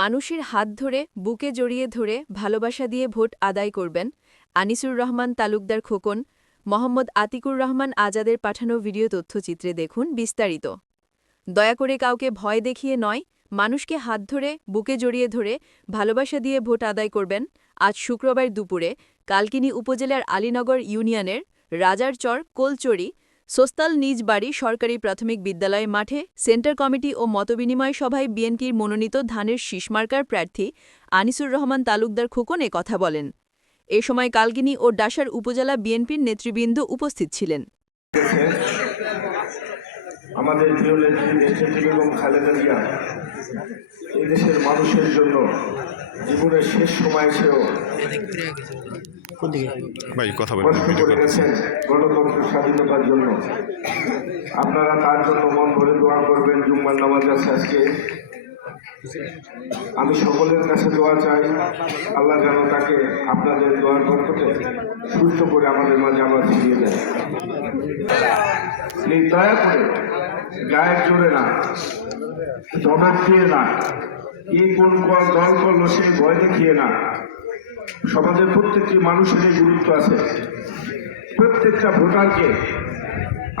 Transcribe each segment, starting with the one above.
মানুষের হাত ধরে বুকে জড়িয়ে ধরে ভালোবাসা দিয়ে ভোট আদায় করবেন আনিসুর রহমান তালুকদার খোকন। মোহাম্মদ আতিকুর রহমান আজাদের পাঠানো ভিডিও তথ্যচিত্রে দেখুন বিস্তারিত। দয়া করে কাউকে ভয় দেখিয়ে নয়, মানুষকে হাত ধরে বুকে জড়িয়ে ধরে ভালোবাসা দিয়ে ভোট আদায় করবেন। আজ শুক্রবার দুপুরে কালকিনি উপজেলার আলীনগর ইউনিয়নের রাজারচর কোলচড়ি সোস্তাল নিজ বাড়ি সরকারি প্রাথমিক বিদ্যালয় মাঠে সেন্টার কমিটি ও মতবিনিময় সভায় বিএনপির মনোনীত ধানের শীষ মার্কার প্রার্থী আনিসুর রহমান তালুকদার খোকন এ কথা বলেন। এ সময় কালকিনি ও ডাসার উপজেলা বিএনপির নেতৃবৃন্দ উপস্থিত ছিলেন। আমাদের প্রিয় নেত্রী দেশনেত্রী বেগম খালেদা জিয়া এই দেশের মানুষের জন্য জীবনের শেষ সময় এসেও কষ্ট করে গেছেন গণতন্ত্র স্বাধীনতার জন্য। আপনারা তার জন্য মন ভরে দোয়া করবেন। জুম্মার নামাজ আছে আজকে। আমি সকলের কাছে দোয়া চাই, আল্লাহ যেন তাকে আপনাদের দোয়ার বরকতে সুস্থ করে আমাদের মাঝে আবার ফিরিয়ে দেন। দয়া করে গায়ের জোরে না, জবাব দিয়ে না, কে কোন দল করলো সেই ভয় দেখিয়ে না। সমাজের প্রত্যেকটি মানুষেরই গুরুত্ব আছে। প্রত্যেকটা ভোটারকে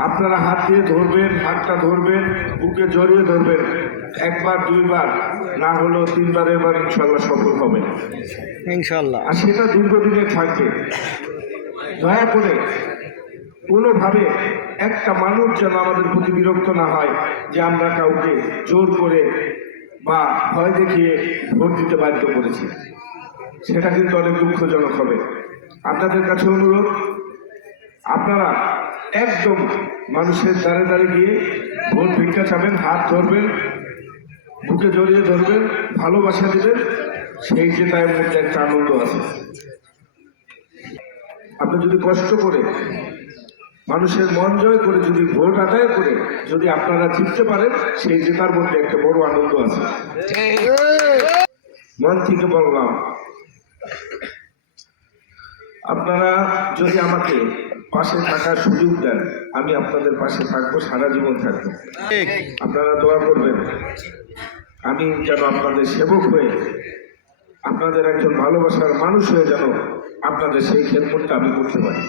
আপনারা হাত দিয়ে ধরবেন, হাতটা ধরবেন, বুকে জড়িয়ে ধরবেন। একবার দুইবার না হলেও তিনবারের বার ইনশাল্লাহ সফল হবে ইনশাল্লাহ। আর সেটা দীর্ঘদিনে থাকবে। দয়া করে কোনোভাবে একটা মানুষ যেন আমাদের প্রতি বিরক্ত না হয় যে আমরা কাউকে জোর করে বা ভয় দেখিয়ে ভোট দিতে বাধ্য করেছি। সেটা কিন্তু অনেক দুঃখজনক হবে। আপনাদের কাছে অনুরোধ, আপনারা একদম মানুষের দ্বারে দ্বারে গিয়ে ভোট ভিক্ষা চাবেন, হাত ধরবেন, বুকে জড়িয়ে ধরবেন, ভালোবাসা দেবেন। সেই জেতার মধ্যে একটা আনন্দ আছে। আপনি যদি কষ্ট করে মানুষের মন জয় করে যদি ভোট আদায় করে যদি আপনারা জিততে পারেন, সেই জেতার মধ্যে একটা বড় আনন্দ আছে। মন থেকে বললাম, আপনারা যদি আমাকে পাশে থাকার সুযোগ দেন, আমি আপনাদের পাশে থাকবো, সারা জীবন থাকবো। আপনারা দোয়া করবেন আমি যেন আপনাদের সেবক হয়ে, আপনাদের একজন ভালোবাসার মানুষ হয়ে যেন আপনাদের সেই খেদমতটা আমি করতে পারি।